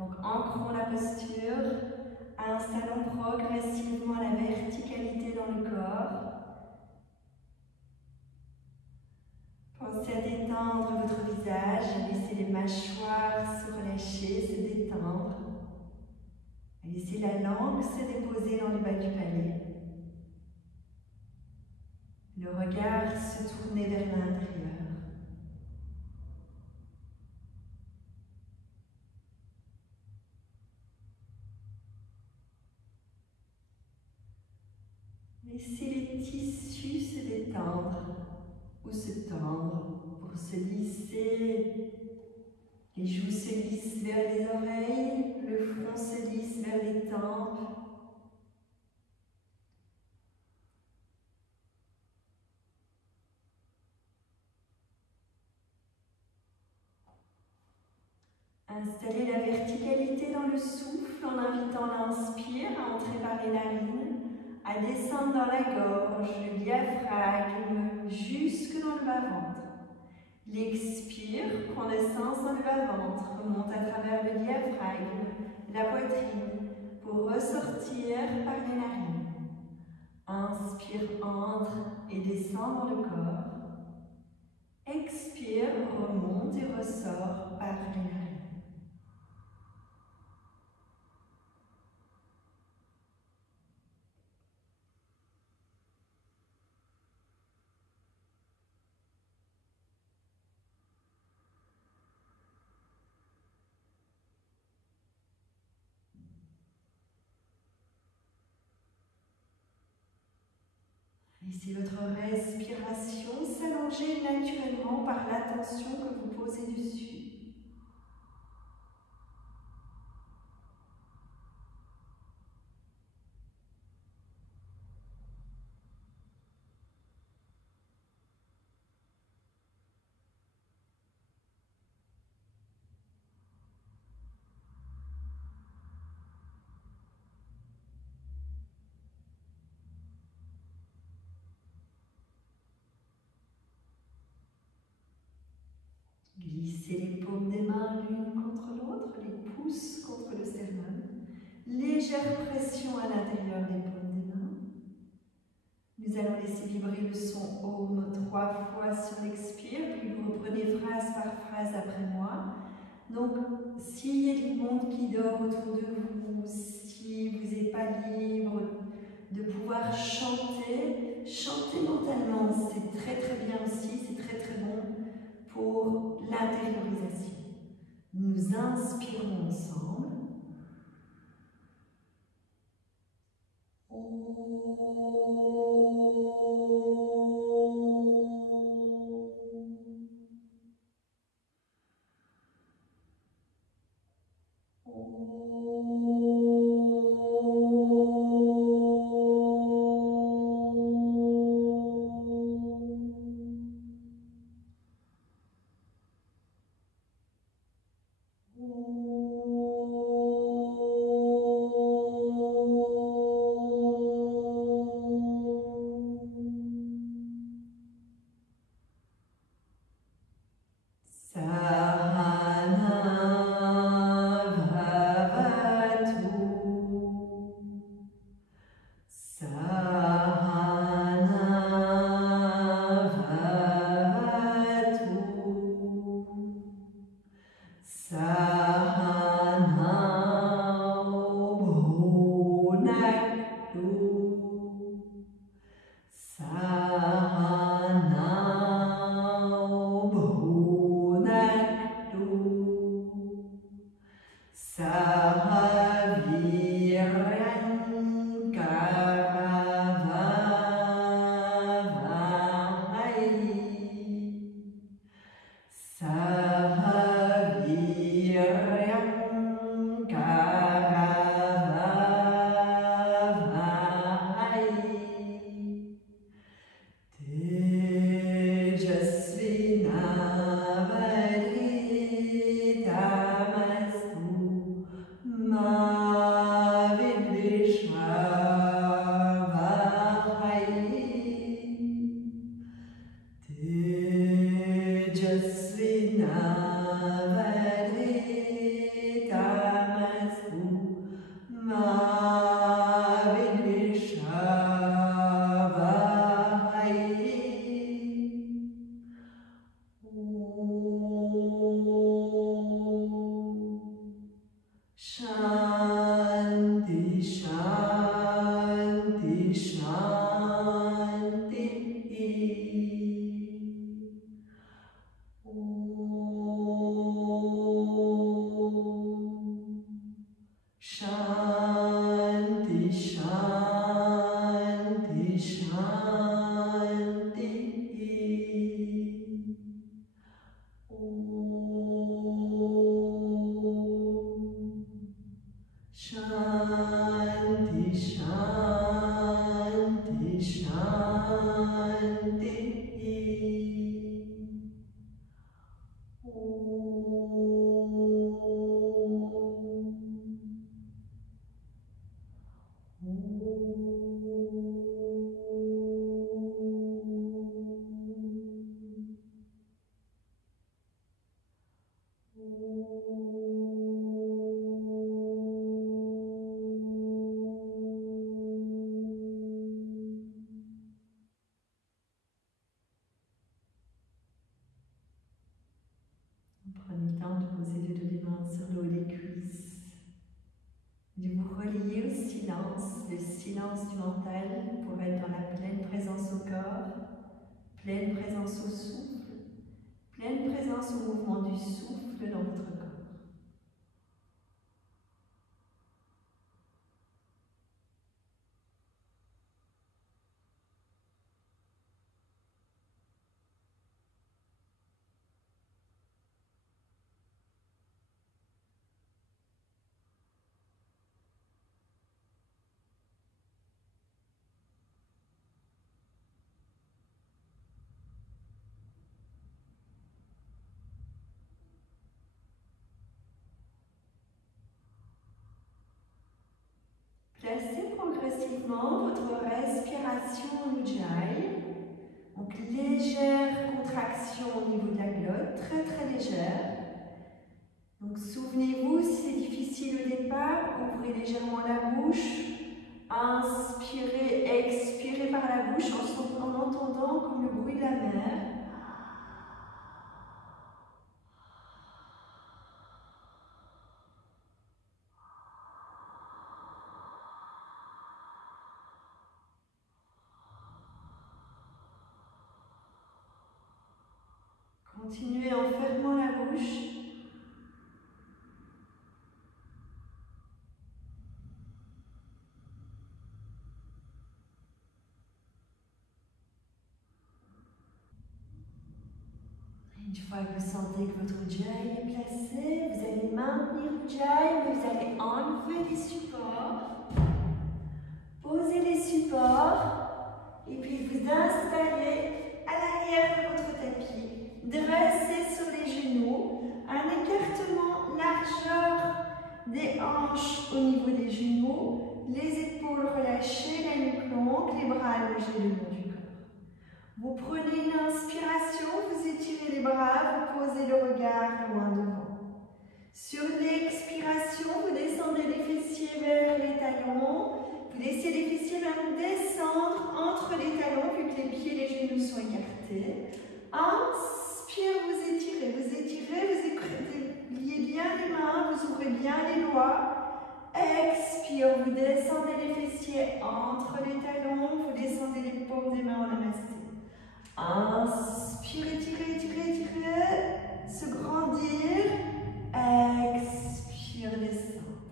Donc ancrons la posture, installons progressivement la verticalité dans le corps. Pensez à détendre votre visage, à laisser les mâchoires se relâcher, se détendre. À laisser la langue se déposer dans le bas du palais. Le regard se tourner vers l'intérieur. Laissez les tissus se détendre ou se tendre pour se lisser. Les joues se lissent vers les oreilles, le front se lisse vers les tempes. Installez la verticalité dans le souffle en invitant l'inspire à entrer par les narines, à descendre dans la gorge, le diaphragme, jusque dans le bas-ventre. L'expire prend naissance dans le bas-ventre, remonte à travers le diaphragme, la poitrine, pour ressortir par les narines. Inspire, entre et descend dans le corps. Expire, remonte et ressort par les narines. Laissez votre respiration s'allonger naturellement par l'attention que vous posez dessus. Glissez les paumes des mains l'une contre l'autre, les pouces contre le sternum. Légère pression à l'intérieur des paumes des mains. Nous allons laisser vibrer le son Om 3 fois sur l'expire, puis vous reprenez phrase par phrase après moi. Donc, s'il y a du monde qui dort autour de vous, si vous n'êtes pas libre de pouvoir chanter, chantez mentalement, c'est très très bien aussi, c'est très très bon pour l'intériorisation. Nous inspirons ensemble. Tejasvina Vadita Prenez le temps de poser les deux mains sur le haut des cuisses, de vous relier au silence, le silence du mental pour être dans la pleine présence au corps, pleine présence au souffle, pleine présence au mouvement du souffle dans votre corps. Placez progressivement votre respiration en Ujjayi. Donc légère contraction au niveau de la glotte, très très légère. Donc souvenez-vous, si c'est difficile au départ, ouvrez légèrement la bouche. Inspirez, expirez par la bouche en entendant comme le bruit de la mer. Continuez en fermant la bouche. Une fois que vous sentez que votre Ujjayi est placé, vous allez maintenir l'Ujjayi, mais vous allez enlever les supports. Posez les supports et puis vous installez à l'arrière de votre tapis. Dressez sur les genoux, un écartement largeur des hanches au niveau des genoux, les épaules relâchées, la nuque longue, les bras allongés le long du corps. Vous prenez une inspiration, vous étirez les bras, vous posez le regard loin devant. Sur l'expiration, vous descendez les fessiers vers les talons. Vous laissez les fessiers même descendre entre les talons, vu que les pieds et les genoux sont écartés. Inspire, vous étirez, vous liez bien les mains, vous ouvrez bien les doigts. Expire, vous descendez les fessiers entre les talons, vous descendez les paumes des mains en namasté. Inspire, étirez, étirez, étirez, se grandir. Expire, descendre.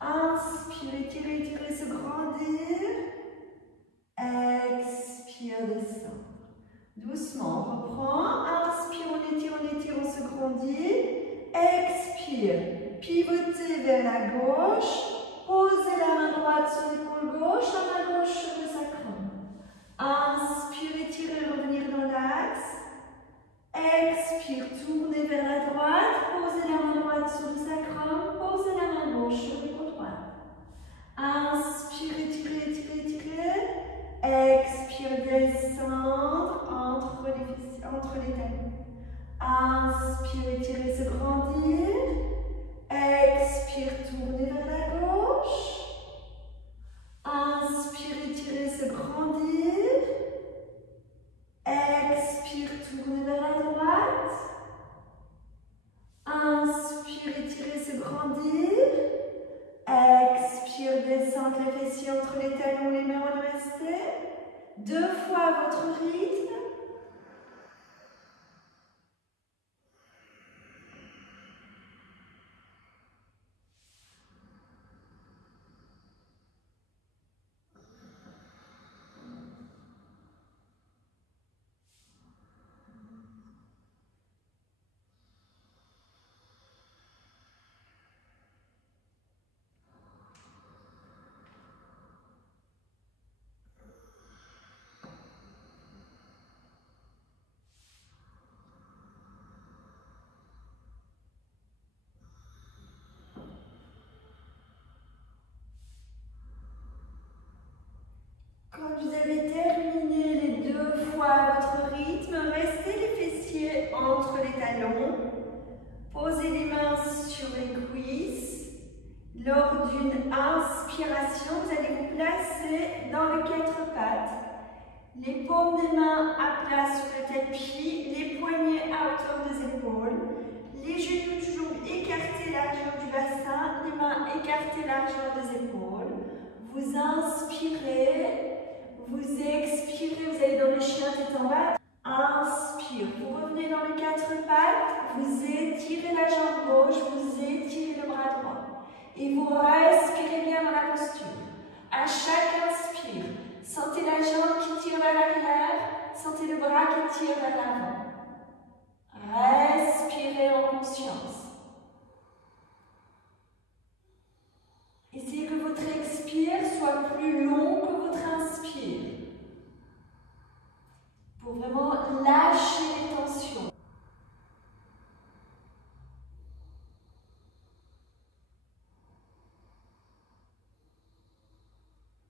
Inspire, étirez, étirez, se grandir. Expire, descendre. Doucement, on reprend. Inspire, on étire, on se grandit. Expire, pivotez vers la gauche. Posez la main droite sur l'épaule gauche, la main gauche sur le sacrum. Inspire, étirez, revenir dans l'axe. Expire, tournez vers la droite. Posez la main droite sur le sacrum. Posez la main gauche sur l'épaule droite. Inspire, étirez, étirez, étirez. Expire, descendre entre les talons. Inspire, étirez, se grandir. Expire, tournez vers la gauche. Inspire, étirez, se grandir. Expire, tournez vers la droite. Inspire, étirez, se grandir. Expire, descendre les fessiers entre les talons, les mains en namasté. 2 fois à votre rythme. Quand vous avez terminé les 2 fois à votre rythme, restez les fessiers entre les talons. Posez les mains sur les cuisses. Lors d'une inspiration, vous allez vous placer dans le 4 pattes. Les paumes des mains à plat sur le tapis, les poignets à hauteur des épaules. et largeur des épaules. Vous inspirez, vous expirez, vous allez dans le chien tête en bas. Inspire, vous revenez dans les quatre pattes, vous étirez la jambe gauche, vous étirez le bras droit. Et vous respirez bien dans la posture. À chaque inspire, sentez la jambe qui tire vers l'arrière, sentez le bras qui tire vers l'avant. Respirez en conscience. Essayez que votre expire soit plus long que votre inspire. Pour vraiment lâcher les tensions.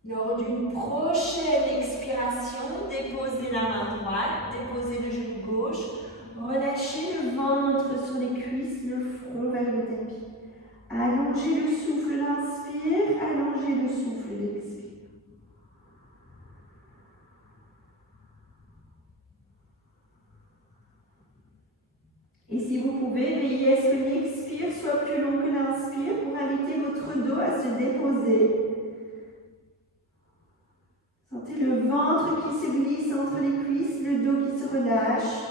Lors d'une prochaine expiration, déposez la main droite, déposez le genou gauche, relâchez le ventre sur les cuisses, le front vers le tapis. Allongez le souffle d'inspire, allongez le souffle d'expire. Et si vous pouvez, veillez à ce que l'expire soit plus long que l'inspire pour inviter votre dos à se déposer. Sentez le ventre qui se glisse entre les cuisses, le dos qui se relâche.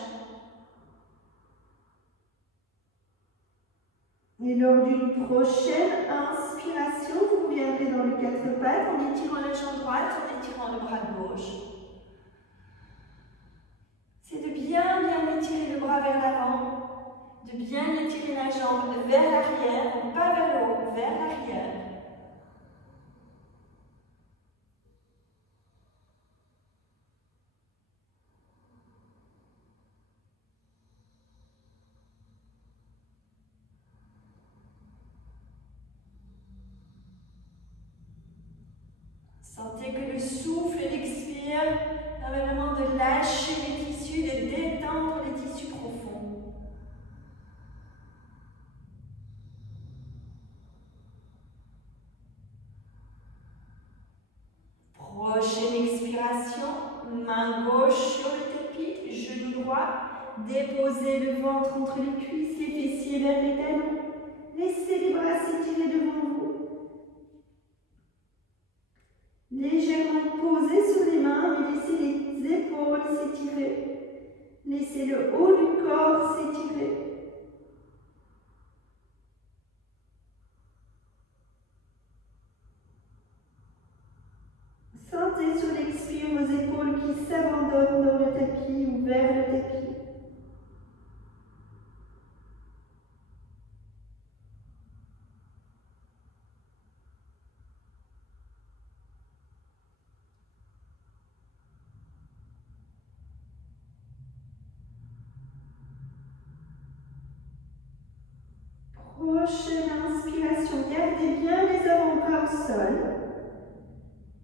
Et lors d'une prochaine inspiration, vous reviendrez dans le quatre pattes en étirant la jambe droite, en étirant le bras gauche. C'est de bien étirer le bras vers l'avant. De bien étirer la jambe vers l'arrière, pas vers le haut, vers l'arrière. Sentez que le souffle et l'expire permet vraiment de lâcher les tissus, de détendre les tissus profonds. Prochaine expiration, main gauche sur le tapis, genou droit. Déposez le ventre entre les cuisses, les fessiers vers les talons. Laissez les bras s'étirer devant vous. Légèrement posez sur les mains, mais laissez les épaules s'étirer. Laissez le haut du corps s'étirer. Sentez sur l'expire vos épaules qui s'abandonnent dans le tapis ou vers le tapis. Prochaine inspiration, gardez bien les avant-bras au sol.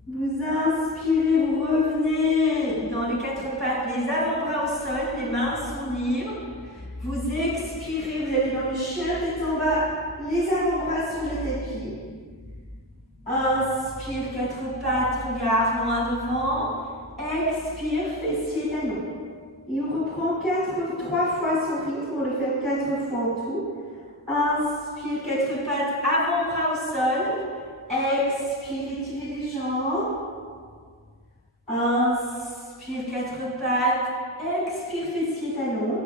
Vous inspirez, vous revenez dans les quatre pattes, les avant-bras au sol, les mains sont libres. Vous expirez, vous allez dans le chien tête en bas, les avant-bras sur le tapis. Inspire, quatre pattes, regard loin devant. Expire, fessiers, talons. Et on reprend 3 fois son rythme, on le fait 4 fois en tout. Inspire, quatre pattes, avant-bras au sol. Expire, étirez les jambes. Inspire, quatre pattes. Expire, fessiers, talons.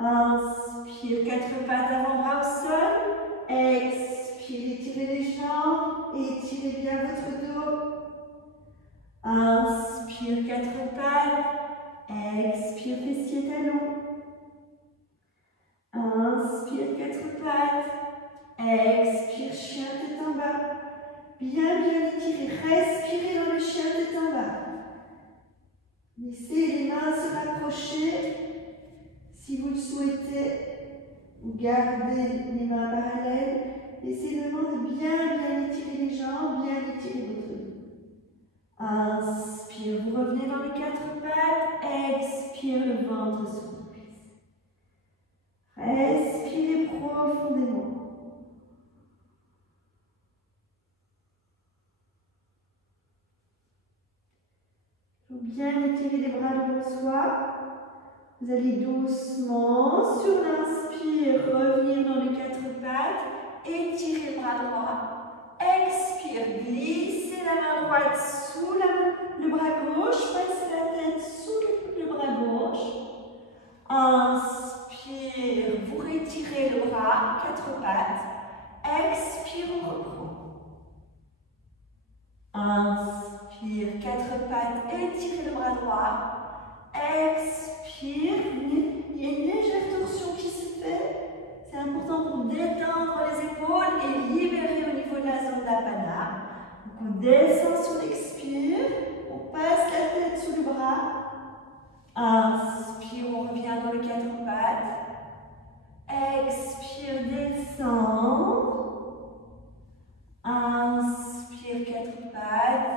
Inspire, quatre pattes, avant-bras au sol. Expire, étirez les jambes. Étirez bien votre dos. Inspire, quatre pattes. Expire, fessiers, talons. Inspire, quatre pattes. Expire, chien tête en bas. Bien étiré. Respirez dans le chien tête en bas. Laissez les mains se rapprocher. Si vous le souhaitez, vous gardez les mains parallèles. Laissez vraiment de bien étirer les jambes, bien étirer votre dos. Inspire, vous revenez dans les quatre pattes. Expire, le ventre sur les cuisses. Respirez profondément. Bien étirer les bras devant soi. Vous allez doucement, sur l'inspire, revenir dans les quatre pattes. étirez le bras droit. Expire, glissez la main droite sous le bras gauche, passez la tête sous le bras gauche. Inspire, vous retirez le bras, 4 pattes. Expire, on reprend. Inspire, 4 pattes, étirez le bras droit. Expire, il y a une légère torsion qui se fait. C'est important pour détendre les épaules et libérer au niveau de la zone d'apana. Donc on descend sur l'expire, on passe la tête sous le bras. Inspire, on revient dans le 4 pattes. Expire, descend. Inspire, 4 pattes.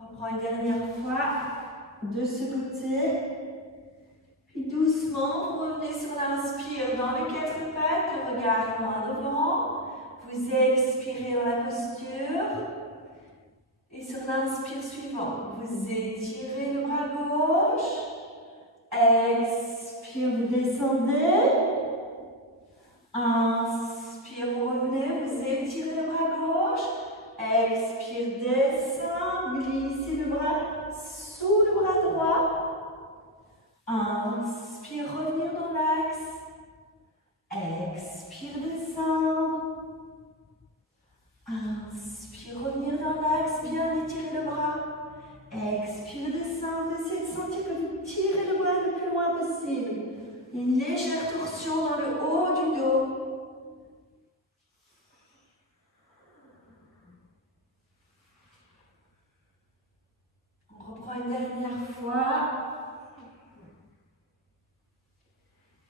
Reprends une dernière fois de ce côté. Puis doucement, vous revenez sur l'inspire dans les 4 pattes, le regard loin devant. Vous expirez dans la posture. Et sur l'inspire suivant, vous étirez le bras gauche. Expire, vous descendez. Inspire, vous revenez, vous étirez le bras gauche. Expire, descend, glissez le bras sous le bras droit. Inspire, revenir dans l'axe. Expire, descendre. Inspire, revenir dans l'axe, bien étirer le bras. Expire, descendre. Essayez de sentir que vous tirez le bras le plus loin possible. Une légère torsion dans le haut du dos. On reprend une dernière fois.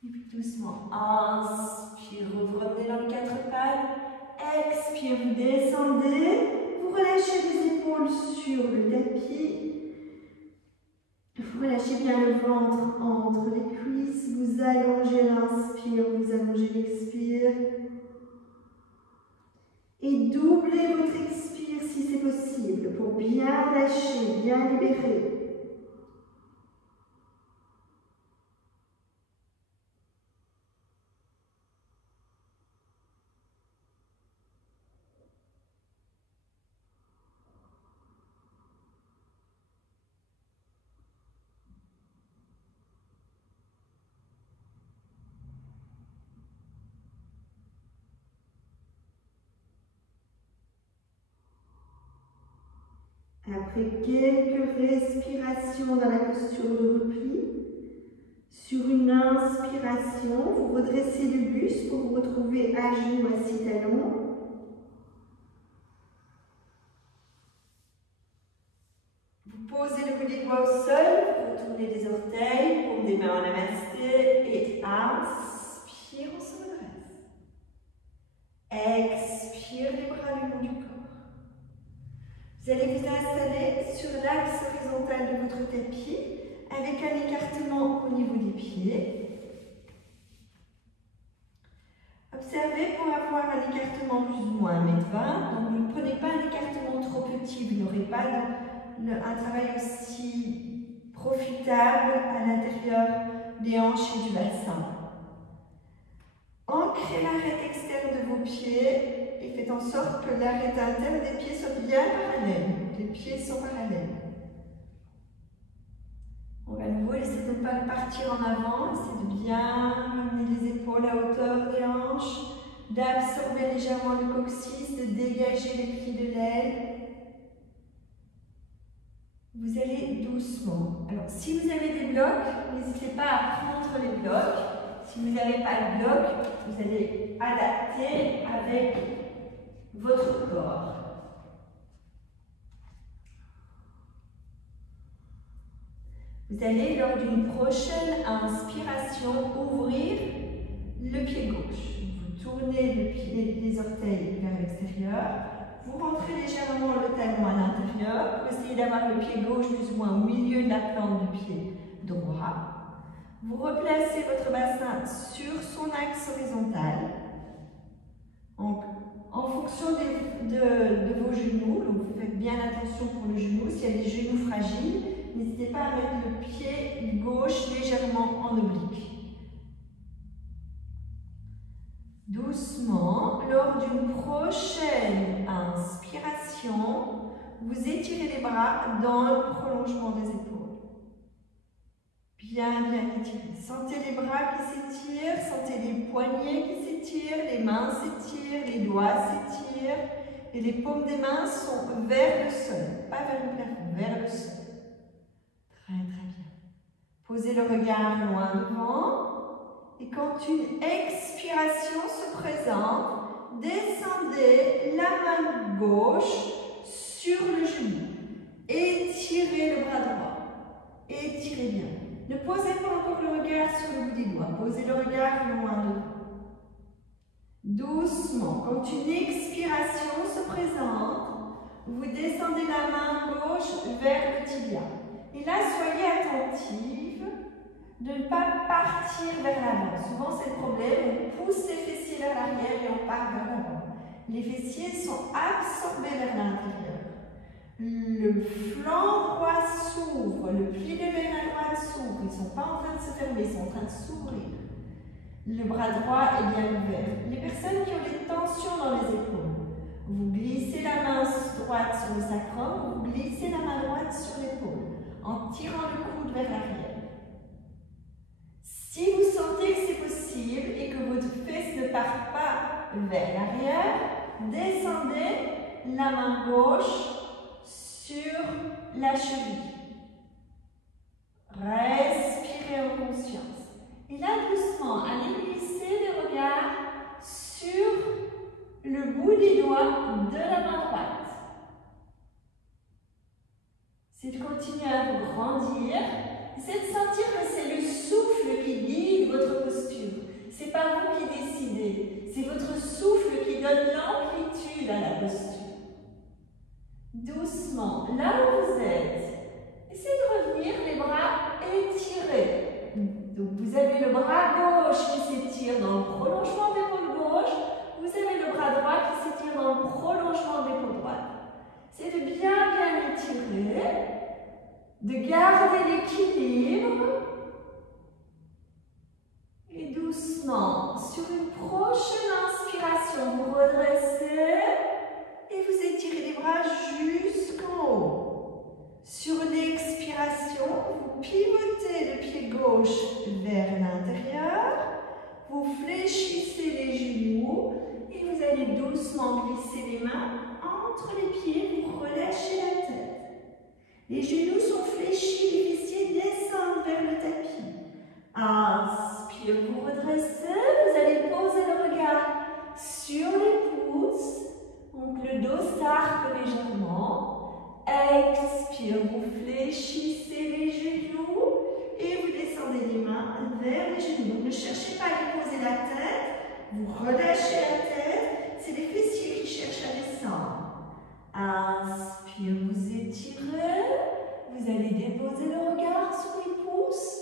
Et puis doucement. Inspire, vous revenez dans le 4 pattes. Expire, vous descendez. Vous relâchez les épaules sur le tapis. Vous relâchez bien le ventre entre les cuisses. Vous allongez l'inspire, vous allongez l'expire. Et doublez votre expire si c'est possible pour bien lâcher, bien libérer. Après quelques respirations dans la posture de repli, sur une inspiration, vous redressez le buste pour vous retrouver à genoux, assis talons. Vous posez le bout des doigts au sol, vous retournez les orteils, paume des mains en namasté et inspire, on se redresse. Expire, les bras le long du corps. Vous allez vous installer sur l'axe horizontal de votre tapis avec un écartement au niveau des pieds. Observez pour avoir un écartement plus ou moins 1,20 m. Donc ne prenez pas un écartement trop petit, vous n'aurez pas un travail aussi profitable à l'intérieur des hanches et du bassin. Ancrez l'arête externe de vos pieds et faites en sorte que l'arête interne des pieds soit bien parallèle. Les pieds sont parallèles. On va à nouveau essayer de ne pas partir en avant, essayez de bien ramener les épaules à hauteur des hanches, d'absorber légèrement le coccyx, de dégager les plis de l'aile. Vous allez doucement. Alors, si vous avez des blocs, n'hésitez pas à prendre les blocs. Si vous n'avez pas de bloc, vous allez adapter avec votre corps. Vous allez, lors d'une prochaine inspiration, ouvrir le pied gauche. Vous tournez les orteils vers l'extérieur. Vous rentrez légèrement le talon à l'intérieur pour essayer d'avoir le pied gauche plus ou moins au milieu de la plante du pied droit. Vous replacez votre bassin sur son axe horizontal. En fonction de vos genoux, donc vous faites bien attention pour le genou. S'il y a des genoux fragiles, n'hésitez pas à mettre le pied gauche légèrement en oblique. Doucement, lors d'une prochaine inspiration, vous étirez les bras dans le prolongement des épaules. Bien, bien étirés. Sentez les bras qui s'étirent, sentez les poignets qui s'étirent, les mains s'étirent, les doigts s'étirent. Et les paumes des mains sont vers le sol, pas vers le plafond, vers le sol. Très, très bien. Posez le regard loin devant. Et quand une expiration se présente, descendez la main gauche sur le genou. Étirez le bras droit. Étirez bien. Ne posez pas encore le regard sur le bout des doigts. Posez le regard loin devant. Doucement, quand une expiration se présente, vous descendez la main gauche vers le tibia. Et là, soyez attentive de ne pas partir vers l'avant. Souvent, c'est le problème, on pousse les fessiers vers l'arrière et on part vers l'avant. Les fessiers sont absorbés vers l'intérieur. Le flanc droit s'ouvre, le pli de l'aine à droite s'ouvre. Ils ne sont pas en train de se fermer, ils sont en train de s'ouvrir. Le bras droit est bien ouvert. Les personnes qui ont des tensions dans les épaules, vous glissez la main droite sur le sacrum, vous glissez la main droite sur l'épaule, en tirant le coude vers l'arrière. Si vous sentez que c'est possible et que votre fesse ne part pas vers l'arrière, descendez la main gauche sur la cheville. Respirez en conscience. Et là, doucement, allez glisser le regard sur le bout des doigts de la main droite. C'est de continuer à vous grandir. C'est de sentir que c'est le souffle qui guide votre posture. Ce n'est pas vous qui décidez. C'est votre souffle qui donne l'amplitude à la posture. Doucement, là où vous êtes, essayez de revenir les bras étirés. Donc vous avez le bras gauche qui s'étire dans le prolongement de l'épaule gauche, vous avez le bras droit qui s'étire dans le prolongement de l'épaule droite. C'est de bien étirer, de garder l'équilibre et doucement, sur une prochaine inspiration, vous redressez et vous étirez les bras jusqu'en haut. Sur l'expiration, vous pivotez le pied gauche vers l'intérieur, vous fléchissez les genoux et vous allez doucement glisser les mains entre les pieds, vous relâchez la tête. Les genoux sont fléchis, les fessiers descendent vers le tapis. Inspire, vous redressez, vous allez poser le regard sur les pouces, donc le dos s'arque légèrement. Expire, vous fléchissez les genoux et vous descendez les mains vers les genoux. Donc ne cherchez pas à déposer la tête, vous relâchez la tête, c'est les fessiers qui cherchent à descendre. Inspire, vous étirez, vous allez déposer le regard sur les pouces.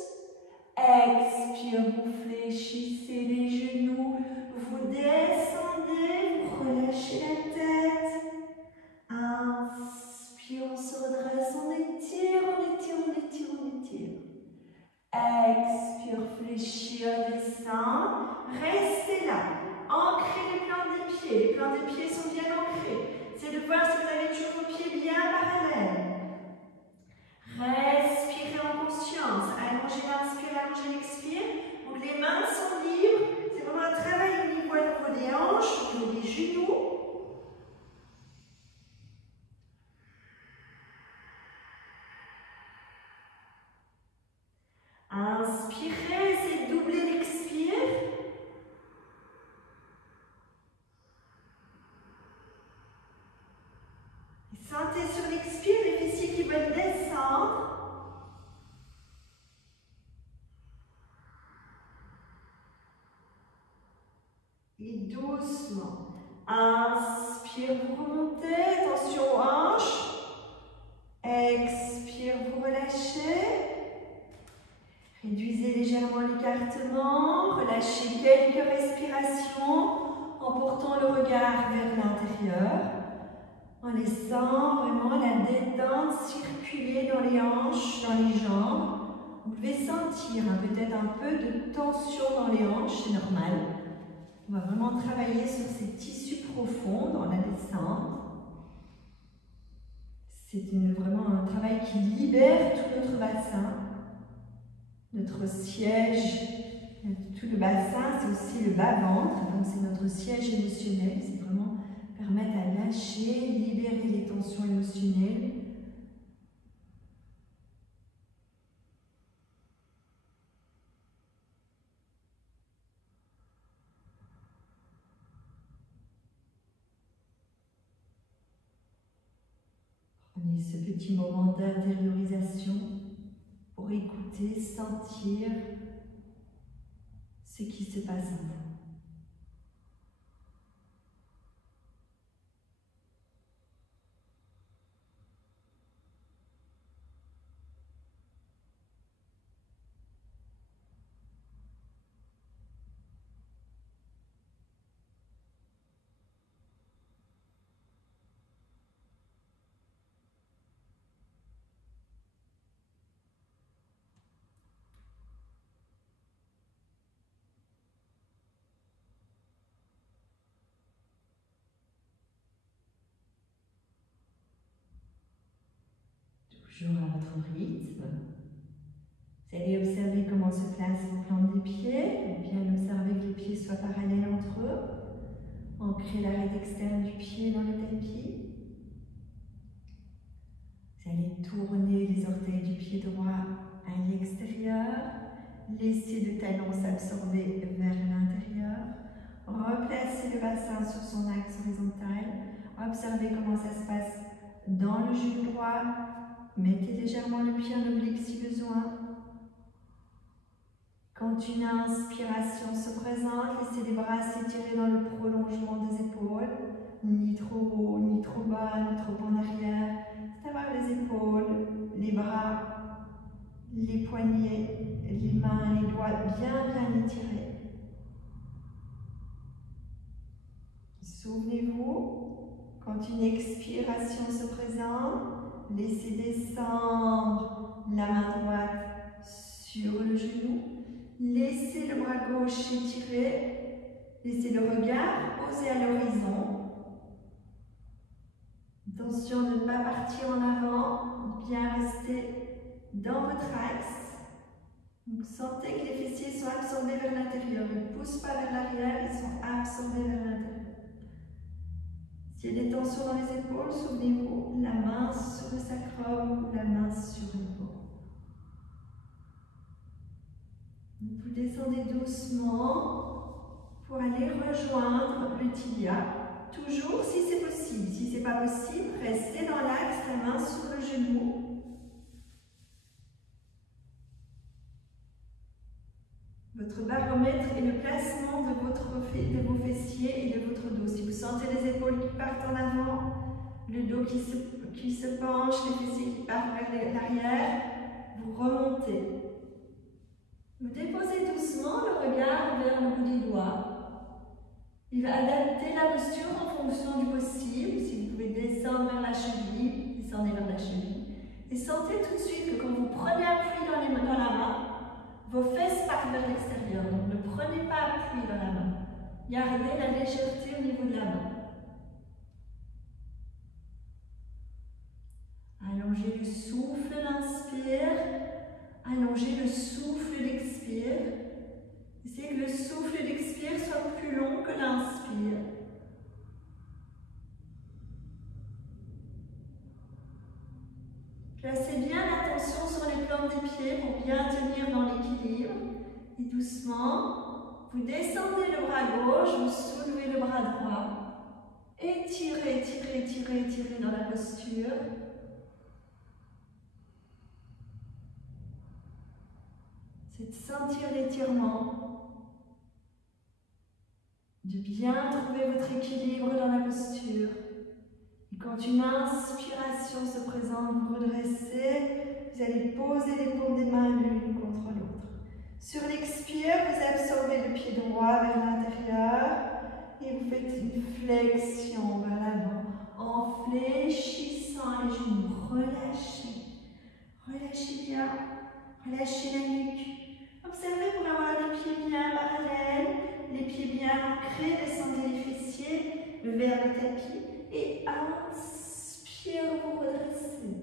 Expire, vous fléchissez les genoux, vous descendez, vous relâchez la tête. Inspire, on se redresse, on étire, on étire, on étire, on étire. Expire, fléchir, descend. Restez là. Ancrez les plantes des pieds. Les plantes des pieds sont bien ancrées. C'est de voir si vous avez toujours vos pieds bien parallèles. Respirez en conscience. Allongez l'inspire, allongez l'expire. Donc les mains sont libres. C'est vraiment un travail au niveau des hanches, au niveau des genoux. Inspirez, essayez de doubler l'expire. Et sentez sur l'expire les fessiers qui veulent descendre. Et doucement. Inspire, vous remontez, attention aux hanches. Expire, vous relâchez. Réduisez légèrement l'écartement, relâchez quelques respirations en portant le regard vers l'intérieur, en laissant vraiment la détente circuler dans les hanches, dans les jambes. Vous devez sentir peut-être un peu de tension dans les hanches, c'est normal. On va vraiment travailler sur ces tissus profonds dans la descente. C'est vraiment un travail qui libère tout notre bassin, notre siège. Tout le bassin, c'est aussi le bas-ventre, donc c'est notre siège émotionnel. C'est vraiment permettre à lâcher, libérer les tensions émotionnelles. Prenez ce petit moment d'intériorisation pour écouter, sentir ce qui se passe en vous. Toujours à votre rythme. Vous allez observer comment se place vos plantes des pieds. Bien observer que les pieds soient parallèles entre eux. Ancrez l'arête externe du pied dans le tapis. Vous allez tourner les orteils du pied droit à l'extérieur. Laissez le talon s'absorber vers l'intérieur. Replacez le bassin sur son axe horizontal. Observez comment ça se passe dans le genou droit. Mettez légèrement le pied en oblique si besoin. Quand une inspiration se présente, laissez les bras s'étirer dans le prolongement des épaules. Ni trop haut, ni trop bas, ni trop en arrière. C'est avoir les épaules, les bras, les poignets, les mains, les doigts bien étirés. Souvenez-vous, quand une expiration se présente, laissez descendre la main droite sur le genou. Laissez le bras gauche étiré. Laissez le regard posé à l'horizon. Attention de ne pas partir en avant. Bien rester dans votre axe. Donc, sentez que les fessiers sont absorbés vers l'intérieur. Ils ne poussent pas vers l'arrière, ils sont absorbés vers l'intérieur. S'il y a des tensions dans les épaules, souvenez-vous, la main sur le sacrum ou la main sur l'épaule. Vous descendez doucement pour aller rejoindre le tibia. Toujours si c'est possible. Si ce n'est pas possible, restez dans l'axe, la main sur le genou. Votre baromètre est le placement de vos fessiers et de votre dos. Si vous sentez les épaules qui partent en avant, le dos qui se penche, les fessiers qui partent vers l'arrière, vous remontez. Vous déposez doucement le regard vers le bout du doigt. Il va adapter la posture en fonction du possible. Si vous pouvez descendre vers la cheville, descendez vers la cheville. Et sentez tout de suite que quand vous prenez appui dans la main, vos fesses partent vers l'extérieur. Donc ne prenez pas appui dans la main. Gardez la légèreté au niveau de la main. Allongez le souffle, l'inspire. Allongez le souffle, l'expire. Essayez que le souffle et l'expire soient plus longs que l'inspire. Placez bien l'attention sur les plantes des pieds pour bien tenir dans l'équilibre. Et doucement, vous descendez le bras gauche, vous soulevez le bras droit. Étirez, étirez, étirez, étirez dans la posture. C'est de sentir l'étirement. De bien trouver votre équilibre dans la posture. Et quand une inspiration se présente, vous redressez, vous allez poser les paumes des mains l'une contre l'autre. Sur l'expire, vous absorbez le pied droit vers l'intérieur et vous faites une flexion vers l'avant en fléchissant les genoux. Relâchez. Relâchez bien. Relâchez la nuque. Observez pour avoir les pieds bien parallèles, les pieds bien ancrés vers le tapis. Et inspire, vous redressez.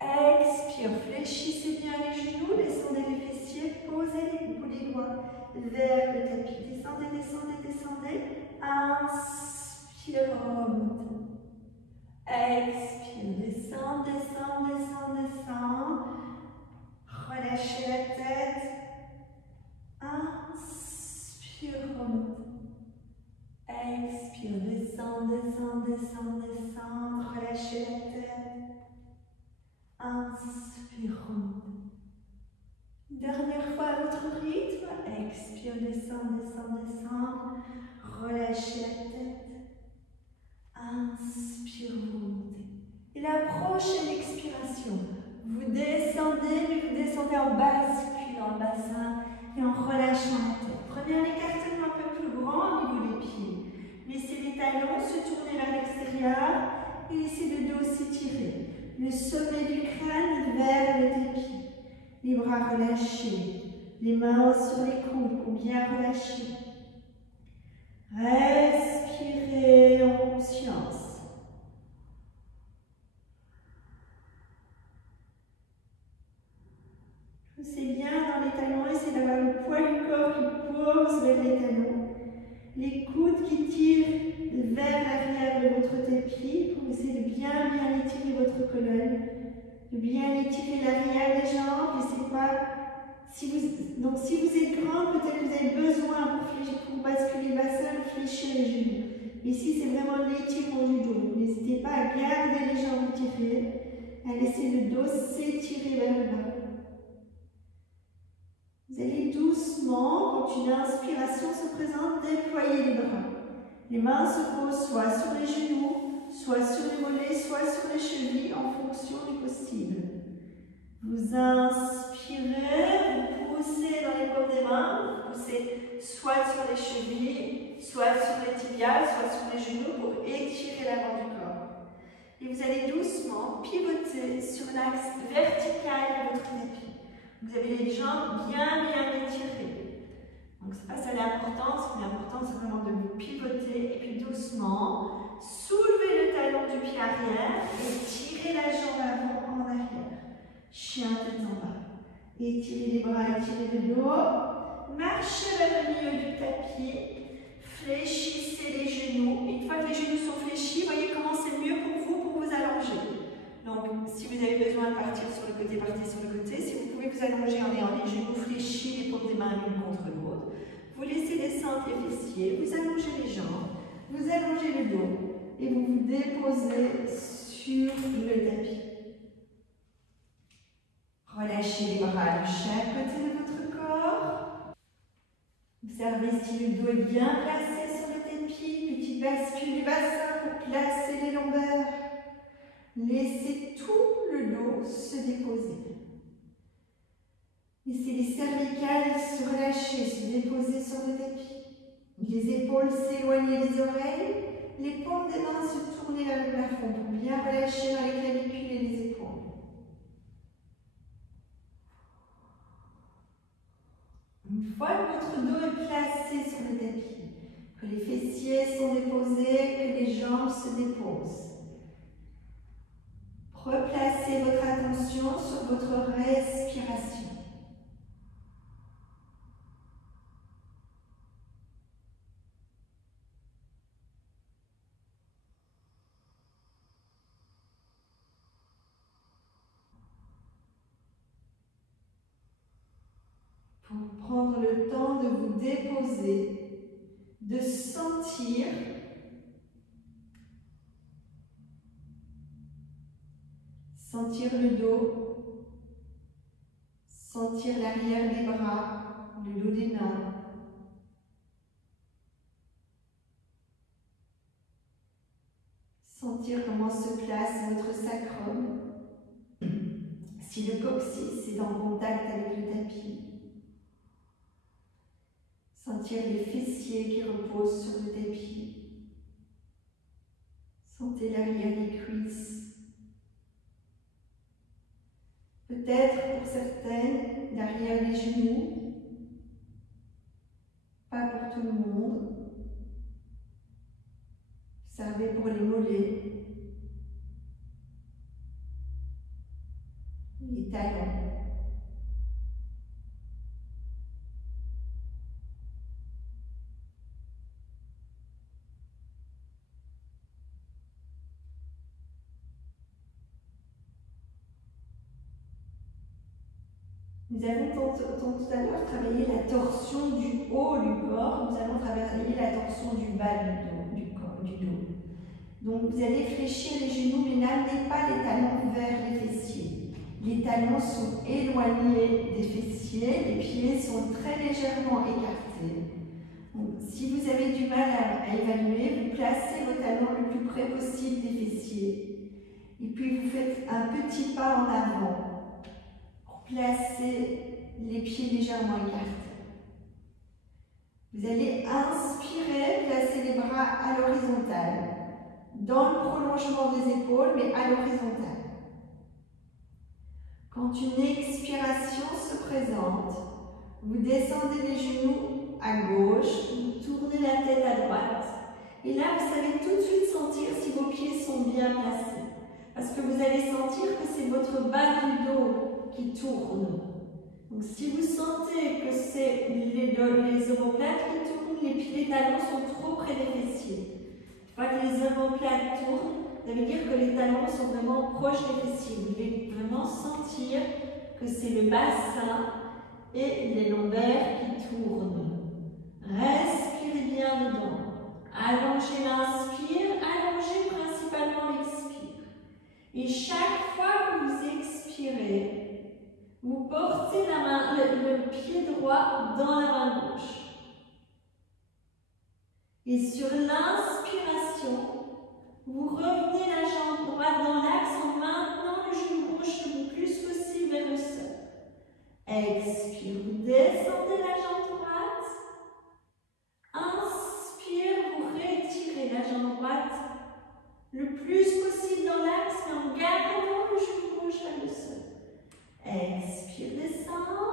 Expire, fléchissez bien les genoux, descendez les fessiers, posez les doigts vers le tapis. Descendez, descendez, descendez. Inspire, remontez. Expire, descend, descend, descend, descend. Relâchez la tête. Inspire, remontez. Expire, descend, descend, descend, descend. Relâchez la tête. Inspire, remontez. Dernière fois à votre rythme. Expire, descend, descend, descend. Relâchez la tête. Inspire, remontez. Et la prochaine expiration, vous descendez, mais vous descendez en basculant le bassin et en relâchant la tête. Prenez un écartement un peu plus grand au niveau des pieds. Laissez les talons se tourner vers l'extérieur et laissez le dos s'étirer. Le sommet du crâne vers le tapis. Les bras relâchés. Les mains sur les coudes pour bien relâcher. Respirez en conscience. Poussez bien dans les talons, essayez d'avoir le poids du corps qui pose vers les talons. Les coudes qui tirent vers l'arrière de votre tapis pour essayer de bien étirer votre colonne, de bien étirer l'arrière des jambes. Laissez pas. Donc si vous êtes grand, peut-être que vous avez besoin pour basculer le bassin, fléchir les genoux. Ici, c'est vraiment l'étirement du dos. N'hésitez pas à garder les jambes étirées, à laisser le dos s'étirer vers le bas. Vous allez doucement, quand une inspiration se présente, déployer les bras. Les mains se posent soit sur les genoux, soit sur les mollets, soit sur les chevilles, en fonction du possible. Vous inspirez, vous poussez dans les paumes des mains, vous poussez soit sur les chevilles, soit sur les tibiales, soit sur les genoux pour étirer l'avant du corps. Et vous allez doucement pivoter sur l'axe vertical de votre tapis. Vous avez les jambes bien étirées. Donc c'est pas ça l'important, c'est vraiment de vous pivoter et puis doucement soulever le talon du pied arrière et tirer la jambe avant en arrière. Chien tête en bas. Étirez les bras, étirez le dos. Marchez vers le milieu du tapis. Fléchissez les genoux. Une fois que les genoux sont fléchis, voyez comment c'est mieux pour vous allonger. Donc, si vous avez besoin de partir sur le côté, partez sur le côté. Si vous pouvez vous allonger en ayant les genoux fléchis, les paumes des mains l'une contre l'autre. Vous laissez descendre les fessiers, vous allongez les jambes, vous allongez le dos et vous vous déposez sur le tapis. Relâchez les bras de chaque côté de votre corps. Observez si le dos est bien placé sur le tapis. Petite bascule du bassin pour placer les lombaires. Laissez tout le dos se déposer. Laissez les cervicales se relâcher, se déposer sur le tapis. Les épaules s'éloigner des oreilles. Les paumes des mains se tourner vers le plafond pour bien relâcher dans les clavicules et les épaules. Une fois que votre dos est placé sur le tapis, que les fessiers sont déposés, que les jambes se déposent, replacez votre attention sur votre respiration. Pour prendre le temps de vous déposer, de sentir le dos, sentir l'arrière des bras, le dos des mains. Sentir comment se place votre sacrum. Si le coccyx est en contact avec le tapis. Sentir les fessiers qui reposent sur le tapis. Sentez l'arrière des cuisses. Peut-être pour certaines, l'arrière des genoux. Pas pour tout le monde. Observez pour les mollets, les talons. Nous avons tout à l'heure travaillé la torsion du haut du corps, nous allons travailler la torsion du bas du dos. Donc vous allez fléchir les genoux, mais n'amenez pas les talons vers les fessiers. Les talons sont éloignés des fessiers, les pieds sont très légèrement écartés. Donc, si vous avez du mal à évaluer, vous placez vos talons le plus près possible des fessiers. Et puis vous faites un petit pas en avant. Placez les pieds légèrement écartés. Vous allez inspirer, placer les bras à l'horizontale, dans le prolongement des épaules, mais à l'horizontale. Quand une expiration se présente, vous descendez les genoux à gauche, vous tournez la tête à droite. Et là, vous savez tout de suite sentir si vos pieds sont bien placés. Parce que vous allez sentir que c'est votre bas du dos qui tourne. Donc si vous sentez que c'est les omoplates qui tournent, les talons sont trop près des fessiers. Une fois que les omoplates tournent, ça veut dire que les talons sont vraiment proches des fessiers. Vous devez vraiment sentir que c'est le bassin et les lombaires qui tournent. Respirez bien dedans. Allongez l'inspire, allongez principalement l'expire. Et chaque fois que vous expirez, vous portez la main, le pied droit dans la main gauche. Et sur l'inspiration, vous revenez la jambe droite dans l'axe en maintenant le genou gauche le plus possible vers le sol. Expire, vous descendez la jambe droite. Inspire, vous retirez la jambe droite le plus possible dans l'axe, mais en gardant le genou gauche vers le sol. Expire, descendre.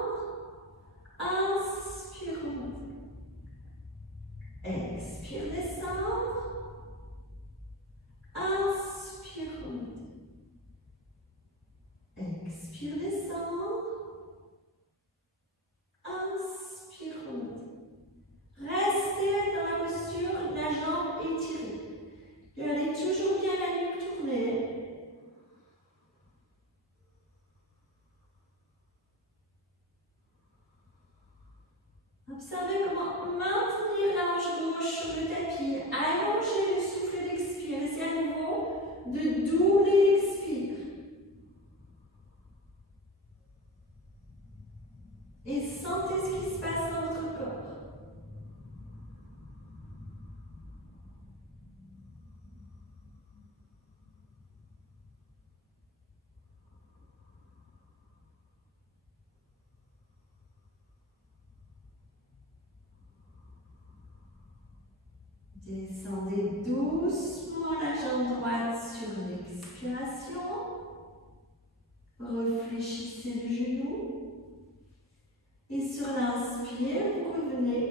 Inspire, remonter. Expire, descendre. Inspire, remonter. Expire, descendre. Inspire, remonter. Restez dans la posture, la jambe étirée. Gardez toujours bien la nuque tournée. Observez comment maintenir la hanche gauche sur le tapis, allonger le souffle d'expire, et c'est à nouveau de doubler l'expire. Et sentez ce qui se passe dans votre corps. Descendez doucement la jambe droite sur l'expiration. Réfléchissez le genou. Et sur l'inspire, vous revenez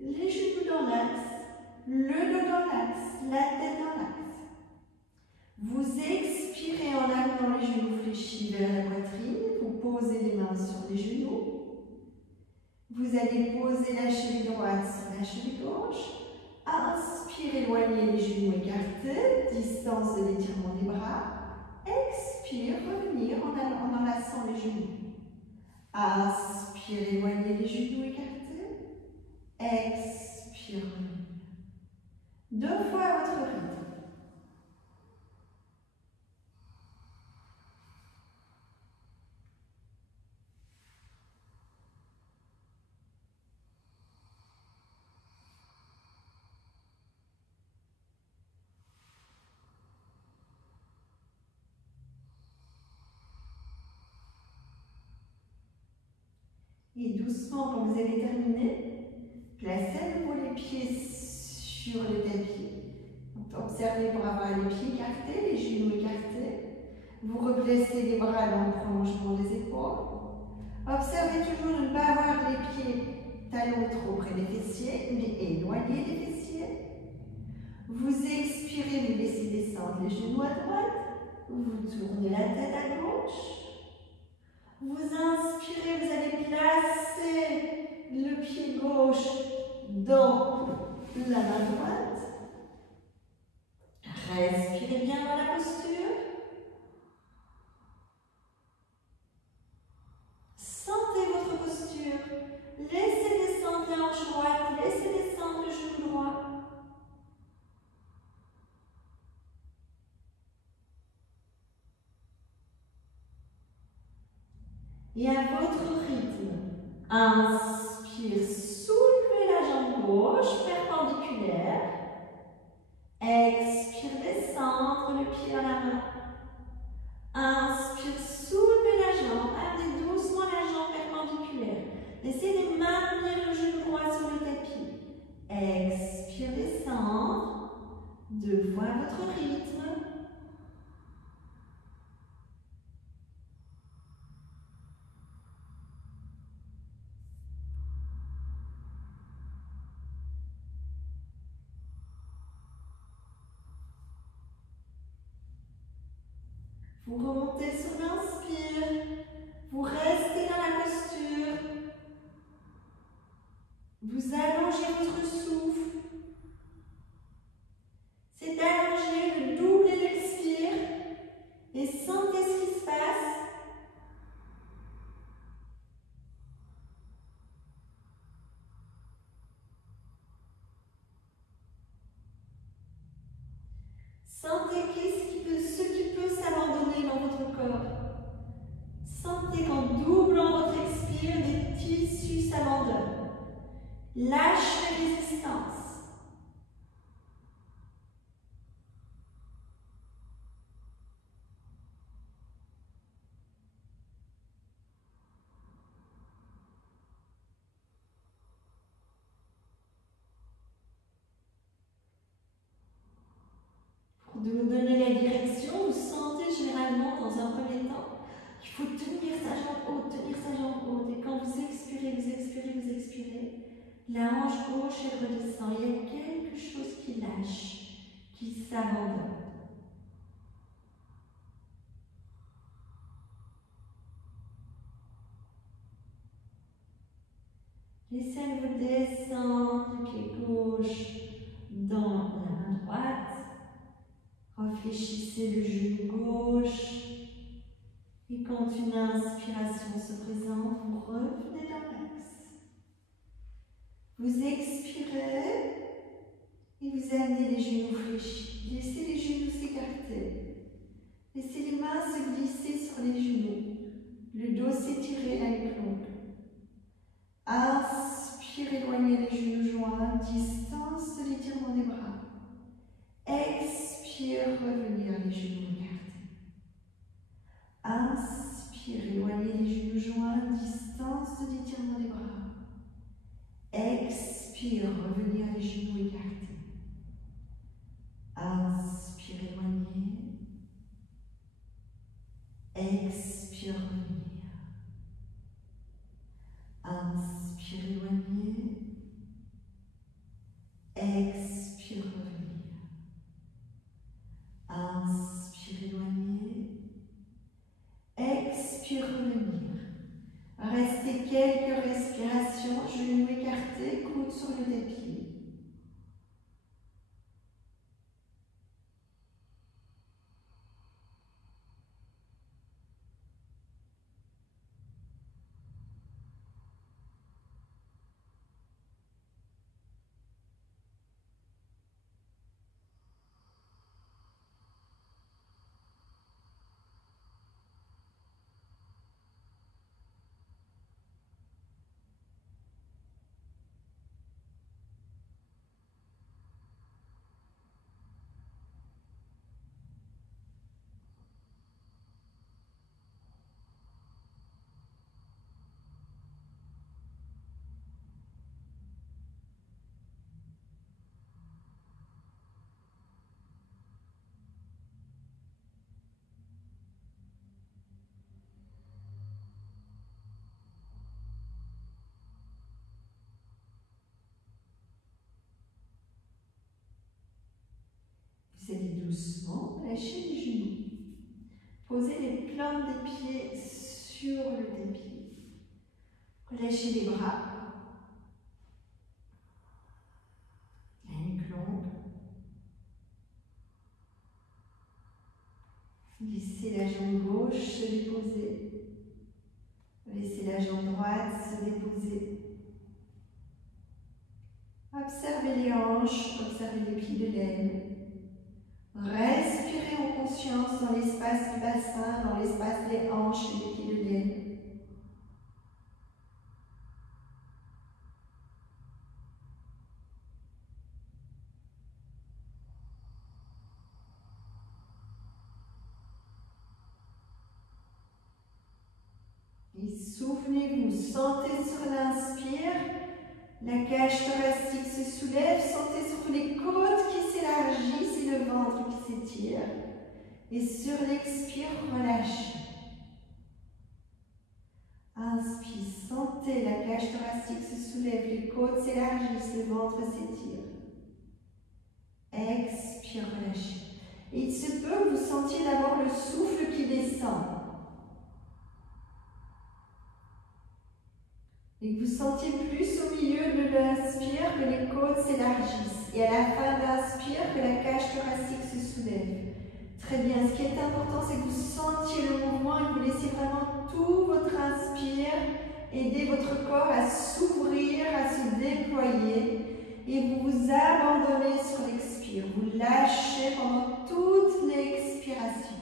les genoux dans l'axe, le dos dans l'axe, la tête dans l'axe. Vous expirez en amenant les genoux fléchis vers la poitrine. Vous posez les mains sur les genoux. Vous allez poser la cheville droite sur la cheville gauche. Inspire, éloignez les genoux écartés, distance de l'étirement des bras. Expire, revenir en enlaçant les genoux. Inspire, éloignez les genoux écartés. Expire, revenir. 2 fois à votre rythme. Et doucement, quand vous avez terminé, placez à nouveau les pieds sur le tapis. Donc, observez pour avoir les pieds écartés, les genoux écartés. Vous replacez les bras dans le prolongement des épaules. Observez toujours de ne pas avoir les pieds talons trop près des fessiers, mais éloignés des fessiers. Vous expirez, vous laissez descendre les genoux à droite. Vous tournez la tête à gauche. Vous inspirez, vous allez placer le pied gauche dans la main droite. Respirez bien dans la posture. Sentez votre posture. Laissez descendre la hanche droite, laissez descendre le genou droit. Et à votre rythme, inspire, soulevez la jambe gauche perpendiculaire. Expire, descendre le pied à la main. Inspire, soulevez la jambe, amenez doucement la jambe perpendiculaire. Essayez de maintenir le genou droit sur le tapis. Expire, descendre. 2 fois votre rythme. Vous remontez sur l'inspire. Vous restez dans la posture. Vous allongez votre souffle. C'est d'allonger le double et l'expire. Et sentez ce qui se passe. Sentez ce qui peut s'abandonner dans votre corps. Sentez qu'en doublant votre expire, des tissus s'abandonnent. Lâchez les résistances. Pour nous donner la direction, vous sentez généralement dans un premier temps qu'il faut tenir sa jambe haute, tenir sa jambe haute. Et quand vous expirez, vous expirez, vous expirez, la hanche gauche elle redescend. Il y a quelque chose qui lâche, qui s'abandonne. Laissez-vous descendre le pied gauche dans la main droite. Réfléchissez le genou gauche. Et quand une inspiration se présente, vous revenez dans l'axe. Vous expirez et vous amenez les genoux fléchis. Laissez les genoux s'écarter. Laissez les mains se glisser sur les genoux. Le dos s'étirer, la nuque longue. Inspire, éloignez les genoux joints. Distance de l'étirement des bras. Expire, revenir les genoux écartés. Inspire, éloignez les genoux joints, distance de l'étirement des bras. Expire, revenir les genoux écartés. Inspire, éloigner. Expire, revenir. Inspire, éloigner. Expire, revenir. Inspire, éloigner. Expire, revenir. Restez quelques respirations, genoux écartés, coudes sur le tapis. doucement, lâchez les genoux. Posez les plantes des pieds sur le tapis. Relâchez les bras. La nuque longue. Laissez la jambe gauche se déposer. Laissez la jambe droite se déposer. Observez les hanches, observez les plis de laine. Respirez en conscience dans l'espace du bassin, dans l'espace des hanches et des plis de laine. Et souvenez-vous, sentez sur l'inspire, la cage thoracique se soulève, sentez sur les côtes qui s'élargissent et le ventre qui s'étire. Et sur l'expire, relâchez. Inspire, sentez la cage thoracique se soulève, les côtes s'élargissent, le ventre s'étire. Expire, relâchez. Et il se peut que vous sentiez d'abord le souffle qui descend. Et que vous sentiez plus au milieu de l'inspire que les côtes s'élargissent. Et à la fin de l'inspire, que la cage thoracique se soulève. Très bien. Ce qui est important, c'est que vous sentiez le mouvement et que vous laissiez vraiment tout votre inspire aider votre corps à s'ouvrir, à se déployer. Et vous vous abandonnez sur l'expire. Vous lâchez pendant toute l'expiration.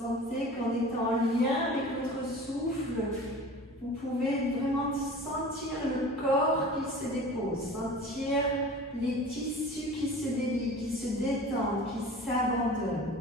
Sentez qu'en étant en lien avec votre souffle, vous pouvez vraiment sentir le corps qui se dépose, sentir les tissus qui se délient, qui se détendent, qui s'abandonnent.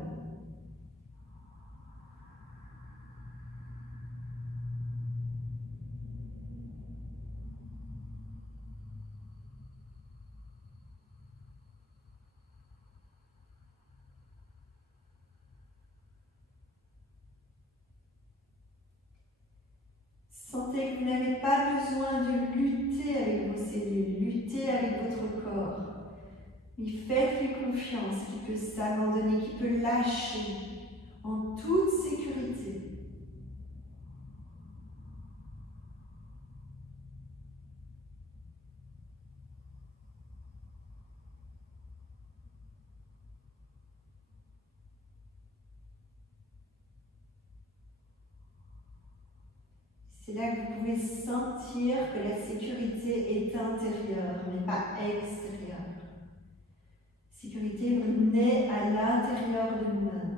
Sentez que vous n'avez pas besoin de lutter avec vos cellules, lutter avec votre corps. Mais faites-lui confiance, qui peut s'abandonner, qui peut lâcher en toute sécurité. C'est là que vous pouvez sentir que la sécurité est intérieure, mais pas extérieure. Sécurité naît à l'intérieur de nous-mêmes.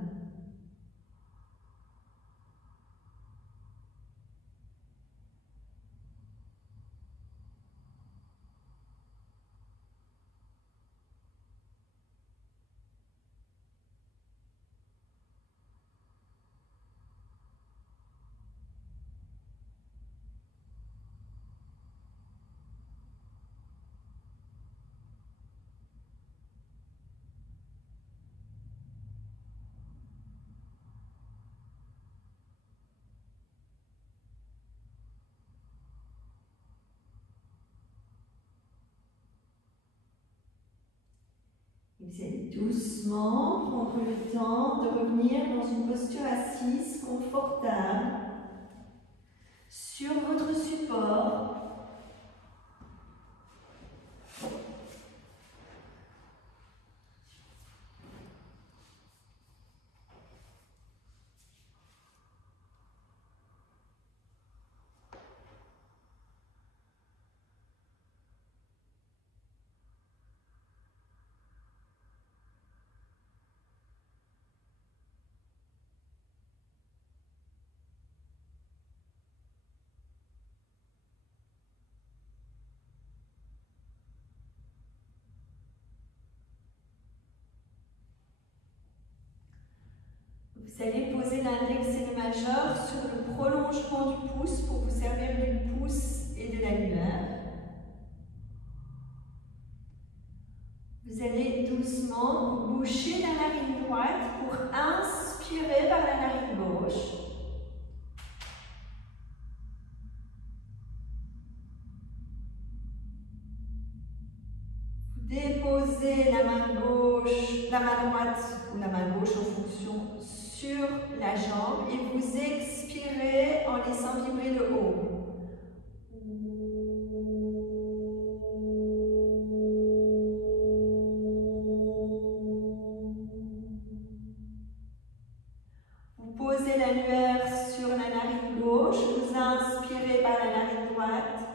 Vous allez doucement prendre le temps de revenir dans une posture assise confortable sur votre support. Vous allez poser l'index et le majeur sur le prolongement du pouce pour vous servir du pouce et de l'annulaire. Vous allez doucement boucher la narine droite pour inspirer par la narine gauche. Vous déposez la main gauche, la main droite ou la main gauche en fonction sur la jambe et vous expirez en laissant vibrer le haut. Vous posez l'annulaire sur la narine gauche, vous inspirez par la narine droite.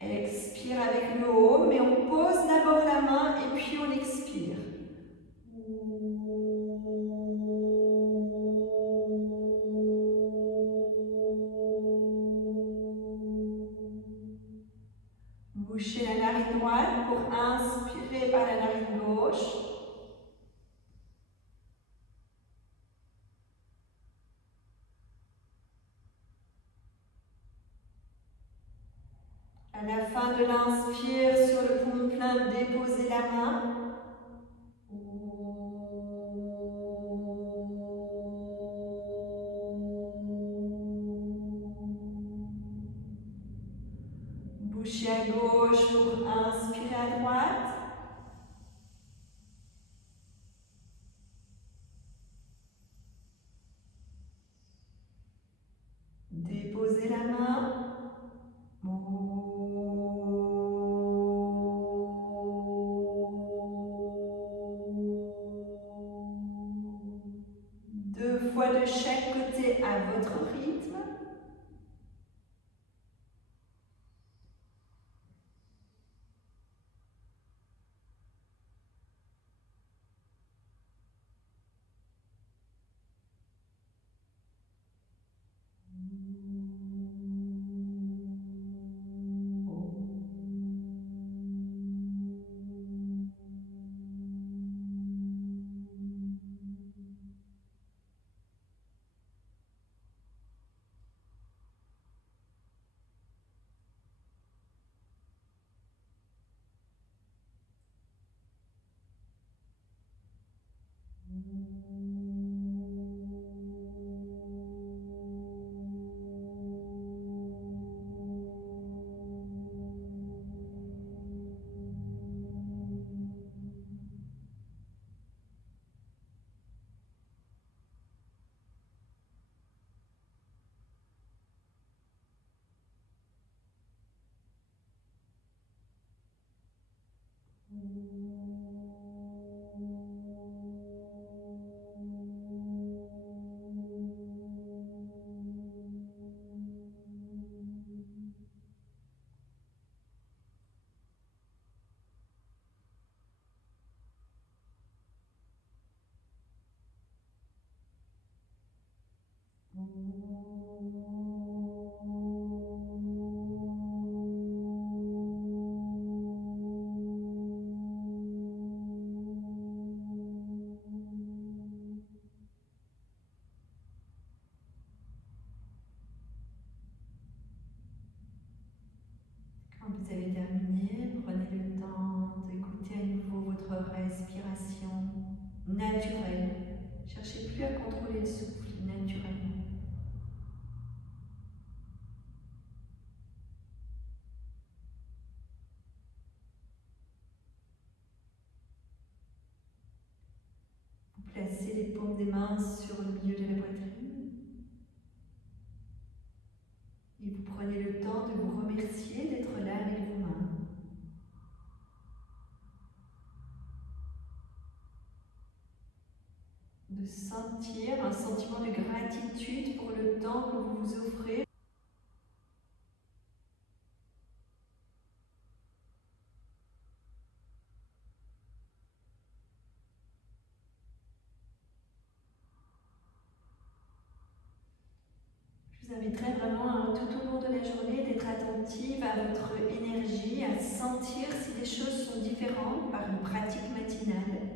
Expire avec le haut, mais on pose d'abord la main et puis on expire. Bouchez la narine droite pour inspirer par la narine gauche. À la fin de l'inspire, sur le poumon plein, déposez la main. Bouchez à gauche pour inspirer à droite. Déposez la main. Deux fois de chaque côté à votre rythme. Quand vous avez terminé, prenez le temps d'écouter à nouveau votre respiration naturelle. Cherchez plus à contrôler le souffle naturellement. Vous placez les paumes des mains sur le milieu de la poitrine. Et vous prenez le temps de vous remercier d'être là avec vos mains. De sentir un sentiment de gratitude pour le temps que vous vous offrez. Je vous vous inviterai vraiment tout au long de la journée d'être attentive à votre énergie, à sentir si les choses sont différentes par une pratique matinale.